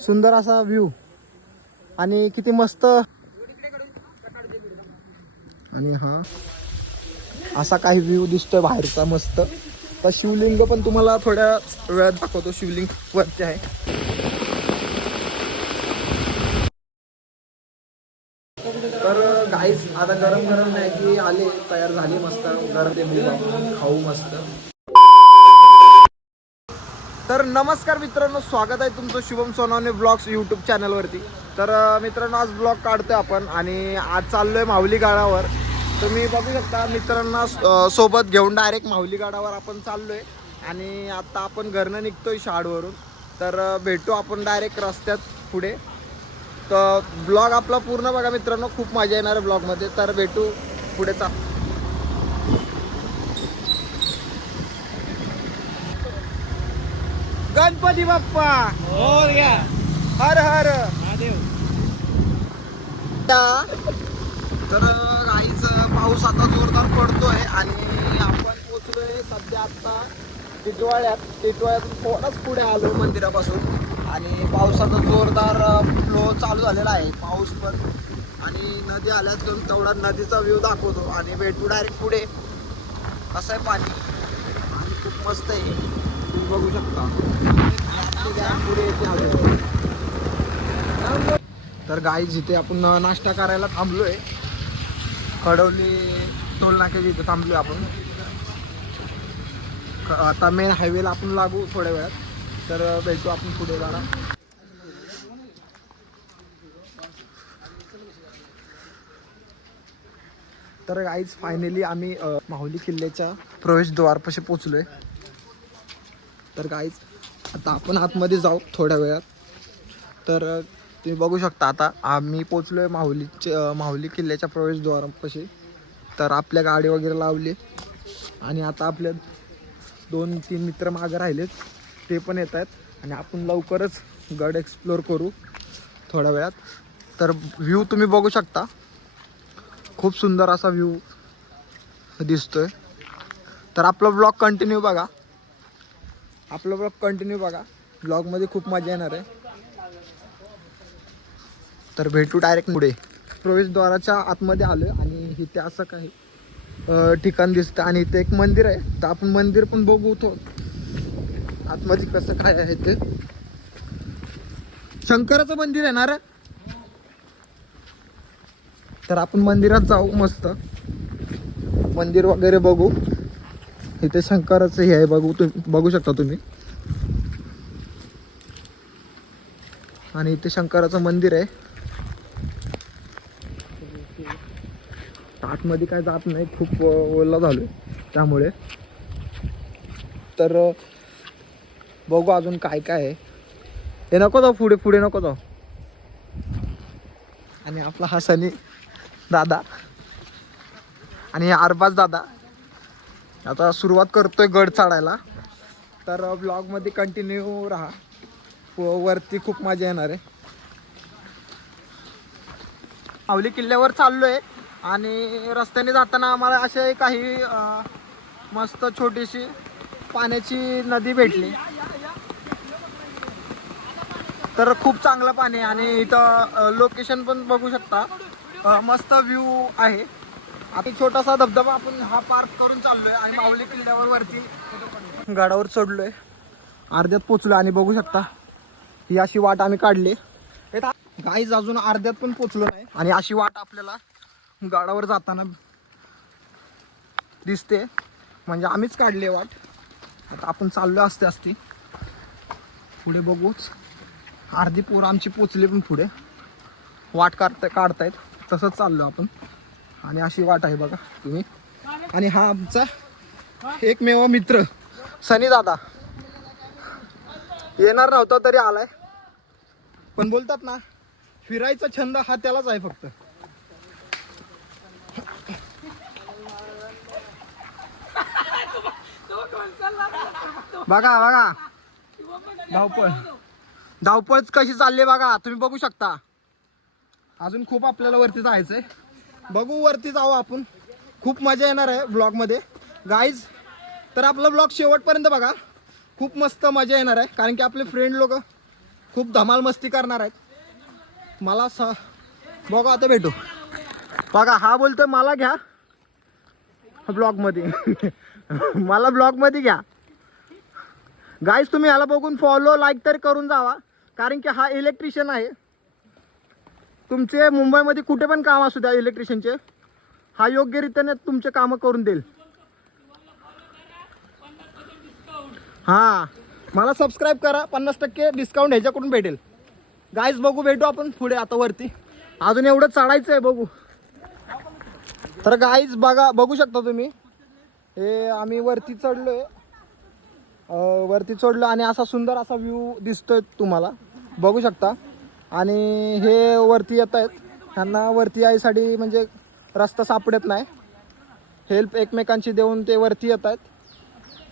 सुंदर असा व्ह्यू आणि किती मस्त. आणि हा असा काही व्ह्यू दिसतोय बाहेरचा मस्त. तर शिवलिंग पण तुम्हाला थोड्या वेळात दाखवतो. शिवलिंग वरती आहे. तर गाईस आता गरम गरम मॅगी आले तयार झाली मस्त. गरम ते खाऊ मस्त. तर नमस्कार मित्रांनो, स्वागत आहे तुमचं शुभम सोनवणे ब्लॉग्स यूट्यूब चॅनलवरती. तर मित्रांनो आज ब्लॉग काढतोय आपण आणि आज चाललोय माहुली गडावर. तुम्ही बघू शकता मित्रांना सोबत घेऊन डायरेक्ट माहुली गडावर आपण चाललोय. आणि आता आपण घरनं निघतोय शाळेवरून. तर भेटू आपण डायरेक्ट रस्त्यात पुढे. तर ब्लॉग आपला पूर्ण बघा मित्रांनो, खूप मजा येणार आहे ब्लॉगमध्ये. तर भेटू पुढेचा. गणपती बाप्पा मोरया. हर हर महादेव. तर काहीच पाऊस आता जोरदार पडतोय आणि आपण पोचलोय सध्या आता टिटवाळ्यातून थोडाच पुढे आलो मंदिरापासून. आणि पावसाचा जोरदार फ्लो चालू झालेला आहे. पाऊस पण आणि नदी आल्यात घेऊन तेवढा नदीचा व्ह्यू दाखवतो आणि भेटू डायरेक्ट पुढे. कसं आहे पाणी आणि खूप मस्त आहे, तुम्ही बघू शकता. पुढे येते. तर गाईज इथे आपण नाश्ता करायला थांबलोय. कडवली टोल नाक्याच्या इथे थांबलोय आपण. आता मेन हायवेला आपण लागू थोड्या वेळात. तर भेटू आपण पुढे जरा. तर गाईज फायनली आम्ही माहुली किल्ल्याच्या प्रवेशद्वारपाशी पोचलोय. तर गाईज आता आपण आतमध्ये जाऊ थोड्या वेळात. तर तुम्ही बघू शकता आता आम्ही पोचलोय माहुली किल्ल्याच्या प्रवेशद्वारापाशी. तर आपल्या गाडी वगैरे लावली आणि आता आपल्या 2-3 मित्र मागे राहिलेत, ते पण येत आहेत. आणि आपण लवकरच गड एक्सप्लोअर करू थोड्या वेळात. तर व्ह्यू तुम्ही बघू शकता, खूप सुंदर असा व्ह्यू दिसतोय. तर आपला ब्लॉग कंटिन्यू बघा. ब्लॉगमध्ये खूप मजा येणार आहे. तर भेटू डायरेक्ट पुढे. प्रवेशद्वाराच्या आतमध्ये आलो आणि इथे असं काही ठिकाण दिसतं आणि इथे एक मंदिर आहे. तर आपण मंदिर पण बघू आतमध्ये कसं काय आहे ते. शंकराचं मंदिर आहे ना रे. तर आपण मंदिरात जाऊ मस्त. मंदिर वगैरे बघू. इथे शंकराचं हे आहे, बघू शकता तुम्ही. आणि इथे शंकराचं मंदिर आहे. आतमध्ये काय जात नाही, खूप ओला झालो त्यामुळे. तर बघू अजून काय काय आहे. हे नको जाऊ पुढे नको जाऊ. आणि आपला हा सनी दादा आणि अरबाज दादा आता सुरुवात करतोय गड चढायला. तर ब्लॉगमध्ये कंटिन्यू राहा. वरती खूप मजा येणार आहे. माहुली किल्ल्यावर चाललोय आणि रस्त्याने जाताना आम्हाला असे काही मस्त छोटीशी पाण्याची नदी भेटली. तर खूप चांगलं पाणी आणि इथं लोकेशन पण बघू शकता, मस्त व्ह्यू आहे. आता छोटासा धबधबा आपण हा पार्क करून चाललोय आणि माहुली किल्ल्यावर वरती गडावर चढलोय. अर्ध्यात पोचलो आणि बघू शकता ही अशी वाट आम्ही काढली. गाईज अजून अर्ध्यात पण पोचलो नाही आणि अशी वाट आपल्याला गडावर जाताना दिसते. म्हणजे आम्हीच काढली वाट. आता आपण चाललो असती पुढे बघूच. अर्धी पोरं आमची पोचली पण पुढे वाट काढतायत. तसंच चाललो आपण आणि अशी वाट आहे बघा तुम्ही. आणि हा आमचा एकमेव मित्र सनी दादा येणार नव्हता तरी आलाय. पण बोलतात ना, फिरायचा छंद हा त्यालाच आहे फक्त. बघा धावपळच कशी चालली बघा, तुम्ही बघू शकता. अजून खूप आपल्याला वरती जायचंय. बघू वरती जाऊ आपण. खूप मजा येणार आहे ब्लॉगमध्ये गाईज. तर आपला ब्लॉग शेवटपर्यंत बघा, खूप मस्त मजा येणार आहे. कारण की आपले फ्रेंड लोक खूप धमाल मस्ती करणार आहेत. मला बघा आता भेटू. बघा हा बोलतोय मला घ्या ब्लॉगमध्ये. मला ब्लॉगमध्ये घ्या. गाईज तुम्ही ह्याला बघून फॉलो लाईक तरी करून जावा, कारण की हा इलेक्ट्रिशियन आहे. तुमचे मुंबईमध्ये कुठे पण काम असू द्या इलेक्ट्रिशियनचे, हा योग्यरीत्याने तुमचे कामं करून देईल. हां मला सबस्क्राईब करा, 50% डिस्काउंट ह्याच्याकडून भेटेल. गाईज बघू भेटू आपण पुढे आता वरती. अजून एवढं चढायचं आहे बघू. तर गाईज बघू शकता तुम्ही, हे आम्ही वरती चढलोय. वरती चढलो आणि असा सुंदर असा व्ह्यू दिसतोय तुम्हाला, बघू शकता. आणि हे वरती येत आहेत, त्यांना वरती यायसाठी म्हणजे रस्ता सापडत नाही, हेल्प एकमेकांची देऊन ते वरती येत आहेत.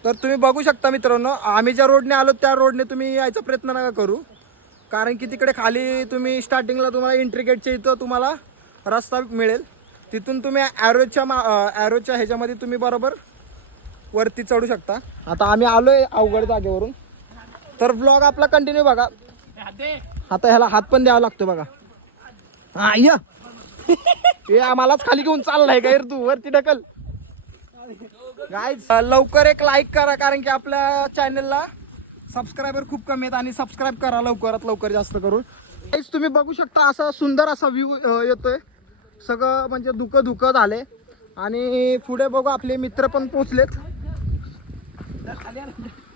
तर तुम्ही बघू शकता मित्रांनो, आम्ही ज्या रोडने आलो त्या रोडने तुम्ही यायचा प्रयत्न नका करू, कारण की तिकडे खाली तुम्ही स्टार्टिंगला तुम्हाला एंट्री गेटच्या इथं तुम्हाला रस्ता मिळेल. तिथून तुम्ही ॲरोच्या ह्याच्यामध्ये तुम्ही बरोबर वरती चढू शकता. आता आम्ही आलोय अवघड जागेवरून. तर ब्लॉग आपला कंटिन्यू बघा. आता ह्याला हात पण द्यावा लागतो बघा. हा ये आम्हालाच खाली घेऊन चाललाय का तू, वरती ढकल. गाईज लवकर एक लाईक करा, कारण की आपल्या चॅनलला सबस्क्रायबर खूप कमी आहेत, आणि सबस्क्राईब करा लवकरात लवकर जास्त करून. गाईज तुम्ही बघू शकता असा सुंदर असा व्ह्यू येतोय. सगळं म्हणजे धुकं झाले. आणि पुढे बघू आपले मित्र पण पोचलेत.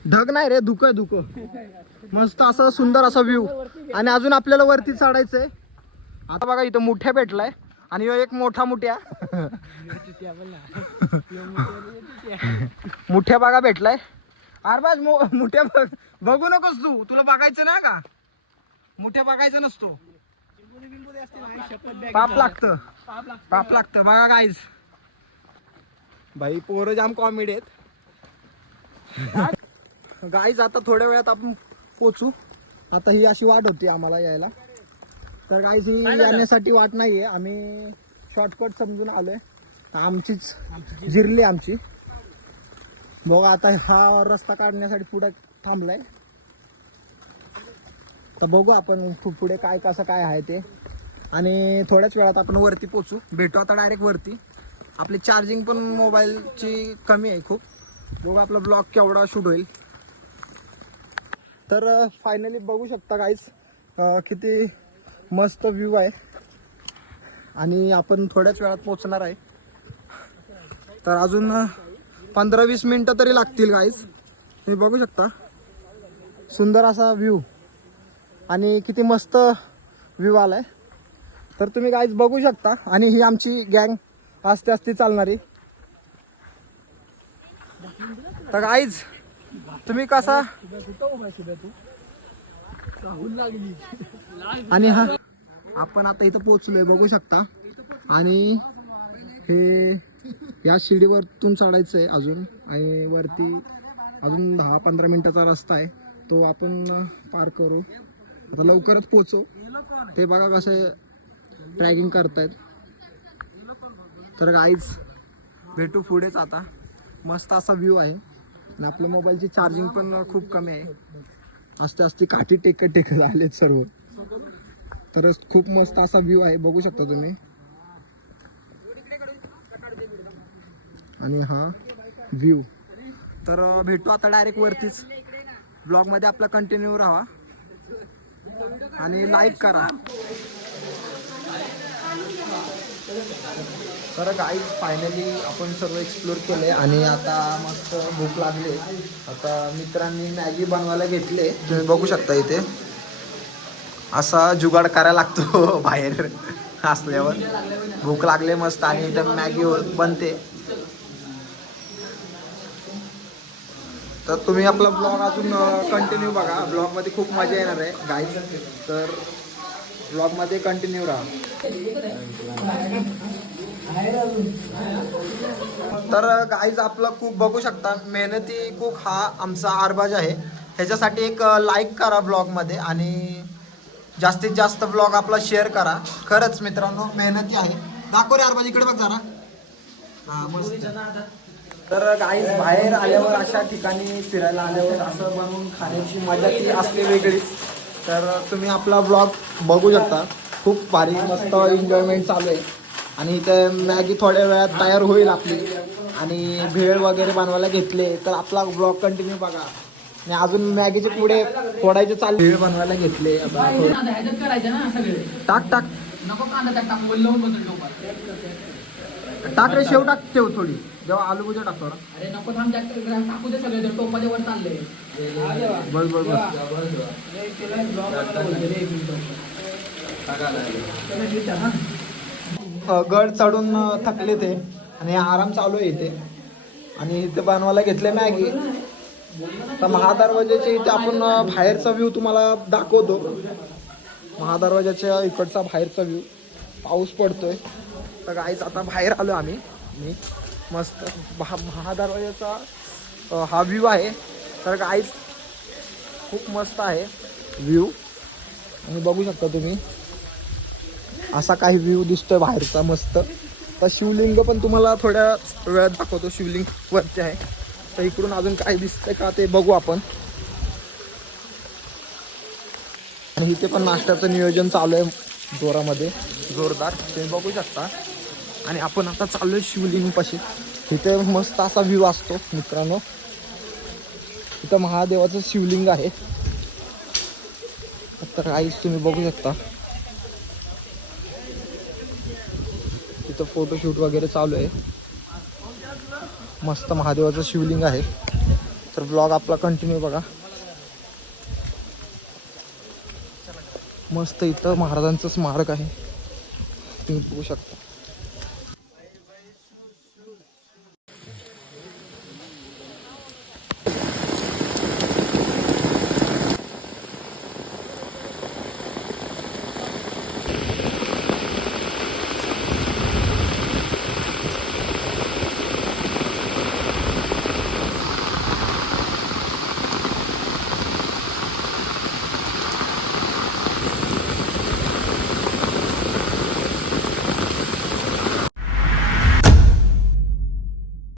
ढग नाही रे, धुकं. मस्त असं सुंदर असा व्ह्यू. आणि अजून आपल्याला वरती चढायचंय. आता बघा इथं मुठ्या भेटलाय, आणि एक मुठ्या मुठ्या बघा भेटलाय. अरे बाज मुठ्या बघू नकोस तू, तुला बघायचं नाही का, मुठ्या बघायचं नसतो, पाप लागतं. बघा गाईज, भाई पोरं जाम कॉमेडी आहेत. गाईज आता थोड्या वेळात आपण पोचू. आता ही अशी वाट होती आम्हाला यायला. तर गाईज ही येण्यासाठी वाट नाहीये, आम्ही शॉर्टकट समजून आलोय. आमचीच जिरली आमची. बघा आता हा रस्ता काढण्यासाठी पुढे थांबलाय. तर बघू आपण पुढे काय कसं काय आहे ते. आणि थोड्याच वेळात आपण वरती पोचू. भेटू आता डायरेक्ट वरती. आपली चार्जिंग पण मोबाईलची कमी आहे खूप. बघू आपला ब्लॉग केवढा शूट होईल. तर फायनली बघू शकता गाईज किती मस्त व्ह्यू आहे. आणि आपण थोड्याच वेळात पोचणार आहे. तर अजून 15-20 मिनटं तरी लागतील गाईज. तुम्ही बघू शकता सुंदर असा व्ह्यू, आणि किती मस्त व्ह्यू आलाय. तर तुम्ही गाईज बघू शकता. आणि ही आमची गँग आस्ते चालणारी. तर गाईज तुम्ही कसा, आणि हा आपण आता इथं पोहोचलोय बघू शकता. आणि हे या शिडीवरतून चढायचं आहे अजून, आणि वरती अजून 10-15 मिनिटाचा रस्ता आहे, तो आपण पार करू. आता लवकरच पोचू. ते बघा कसं ट्रॅकिंग करतायत. तर गाईज भेटू पुढेच. आता मस्त असा व्ह्यू आहे, आणि आपल्या मोबाईलची चार्जिंग पण खूप कमी आहे. आस्ते काठी टेकत आलेत सर्व. तर खूप मस्त असा व्ह्यू आहे, बघू शकता तुम्ही. आणि हा व्ह्यू. तर भेटू आता डायरेक्ट वरतीच. ब्लॉगमध्ये आपला कंटिन्यू राहा आणि लाईक करा. तर गाईज फायनली आपण सर्व एक्सप्लोर केले, आणि आता मस्त भूक लागली. आता मित्रांनी मॅगी बनवायला घेतले. तुम्ही बघू शकता इथे असा जुगाड करायला लागतो बाहेर असल्यावर. भूक लागले मस्त, आणि इथं मॅगी बनते. तर तुम्ही आपला ब्लॉग अजून कंटिन्यू बघा. ब्लॉगमध्ये खूप मजा येणार आहे गाईज. तर ब्लॉगमध्ये कंटिन्यू राहा. तर गाईज आपलं कुक बघू शकता, मेहनती कुक हा आमचा आरबाज आहे. ह्याच्यासाठी एक लाईक करा ब्लॉगमध्ये, आणि जास्तीत जास्त ब्लॉग आपला शेअर करा. खरंच मित्रांनो मेहनती आहे. दाखव रे आरबाज, इकडे बघ जरा. हा मस्त. तर गाईज बाहेर आल्यावर अशा ठिकाणी फिरायला आल्यावर असं बनवून खाण्याची मजा ती असते वेगळीच. तर तुम्ही आपला ब्लॉग बघू शकता. खूप भारी मस्त एन्जॉयमेंट चालू आहे. आणि इथे मॅगी थोड्या वेळात तयार होईल आपली. आणि भेळ वगैरे बनवायला घेतले तर आपला ब्लॉग कंटिन्यू बघा. आणि अजून मॅगीचे पुढे फोडायचे चालू. भेळ बनवायला घेतले आता टाक टाक नको कांदा त्यात टाक लावून बसून टोपात. टाक रे शेव टाक ठेव थोडी जेव्हा आलू भुजिया टाक थोडा. अरे नको थांब त्यात टाकू दे सगळे टोपाच्या वर चालले. बस बस बस. गड चढून थकले ते आणि आराम चालू आहे इथे. आणि इथे बनवायला घेतले मॅगी. तर महादरवाजाच्या इथे आपण बाहेरचा व्ह्यू तुम्हाला दाखवतो. महादरवाजाच्या इकडचा बाहेरचा व्ह्यू. पाऊस पडतोय तर गाईच आता बाहेर आलो आम्ही. मी मस्त महादरवाजाचा हा व्ह्यू आहे. तर गाईच खूप मस्त आहे व्ह्यू. आणि बघू शकता तुम्ही असा काही व्ह्यू दिसतोय बाहेरचा मस्त. तर शिवलिंग पण तुम्हाला थोड्या वेळात दाखवतो. शिवलिंग वरचे आहे. तर इकडून अजून काय दिसतंय का ते बघू आपण. आणि इथे पण नाश्त्याचं नियोजन चालू आहे जोरामध्ये जोरदार तुम्ही बघू शकता. आणि आपण आता चाललोय शिवलिंग पाशी. इथे मस्त असा व्ह्यू असतो मित्रांनो. इथं महादेवाचं शिवलिंग आहे. तर काहीच तुम्ही बघू शकता. तिथं फोटोशूट वगैरे चालू आहे. मस्त महादेवाचं शिवलिंग आहे. तर ब्लॉग आपला कंटिन्यू बघा. मस्त इथं महाराजांचं स्मारक आहे तुम्ही बघू शकता.